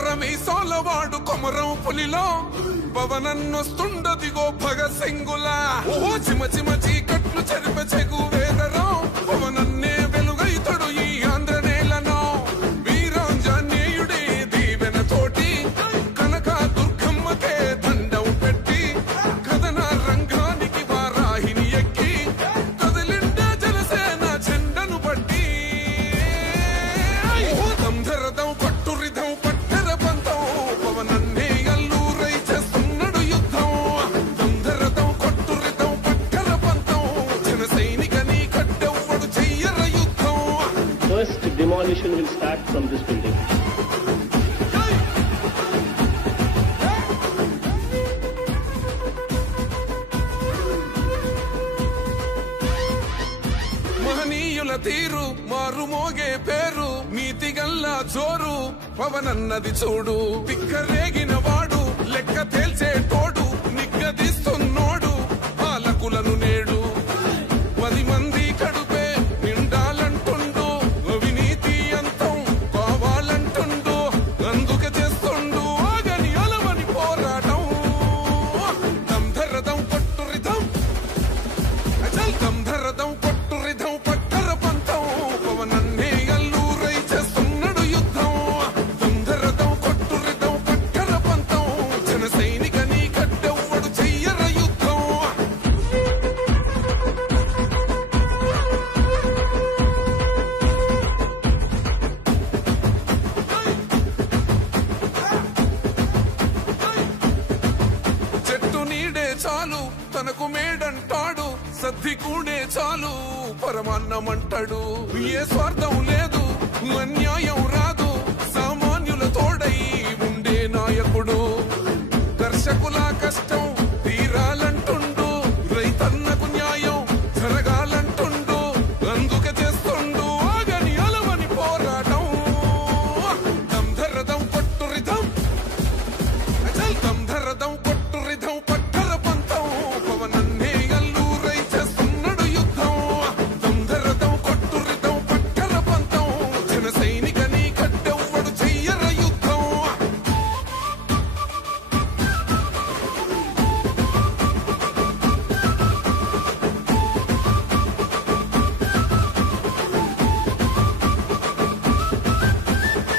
కొరమీసాలవాడు కొమరం పులిలో పవనన్నొస్తుండదిగో భగత్ సింగులా ఓ చిమ చిమ చీకట్లు చెరిప చెగు వేదరో పవనన్నే వెలుగైతడు ఈ ఆంధ్ర నేలను వీరాంజనేయుడి దీవెన తోటి కనక దుర్గమ్మకే దండం పెట్టి కథన రంగానికి వారాహిని ఎక్కి కదిలిండ జనసేన జెండను బట్టి దంధరదం కొట్టురిదం పట్టర పంతం పవనన్నే అల్లూరై చేస్తున్నాడు యుద్ధం దంధరదం కొట్టురిదం పట్టర పంతం జన సైనికని కట్టెవ్వడు చెయ్యర యుద్ధం. First demolition will start from this building. మహనీయుల తీరు మారుమోగే పేరు నీతిగల్లా జోరు పవనన్నది చూడు పిక్కరేగిన వాడు లెక్క తేల్చే తోడు నిగ్గదీస్తున్నోడు పాలకులను నేడు 10 మంది కడుపే నిండాలంటుండు అవినీతి అంతం కావాలంటుండు అందుకే చేస్తుండు ఆగని అలవని పోరాటం దంధరదం కొట్టురిదం అచల్ దంధరదం కొట్టురిదం పట్టర పంతం పవనన్నే అల్లూరై చేస్తున్నాడు యుద్ధం దంధరదం కొట్టురిదం పట్టర పంతం జన సైనికని కట్టెవ్వడు చెయ్యర యుద్ధం. చెట్టు నీడే చాలు తనకు మేడంటాడు సద్ది కూడే చాలు పరమాన్నమంటాడు ఏ స్వార్థం లేదు అన్యాయం రాదు సామాన్యుల తోడై ఉండే నాయకుడు దర్శకుల కష్టం తీరాలంటుండు రైతన్నకు న్యాయం జరగాలంటుండు అందుకే చేస్తుండు ఆగని అలవని పోరాటం దంధరదం కొట్టురిదం అచల్ దంధరదం కొట్టురిదం పట్టర పంతం పవనన్నే అల్లూరై చేస్తున్నాడు యుద్ధం దంధరదం కొట్టురిదం పట్టర పంతం జన సైనికని కట్టెవ్వడు చెయ్యర యుద్ధం.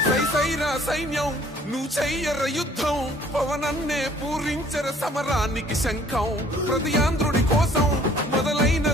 సైసైరా సైన్యం నువ్వు చెయ్యర యుద్ధం పవనన్నే పూరించర సమరానికి శంఖం ప్రతి ఆంధ్రుడి కోసం మొదలైన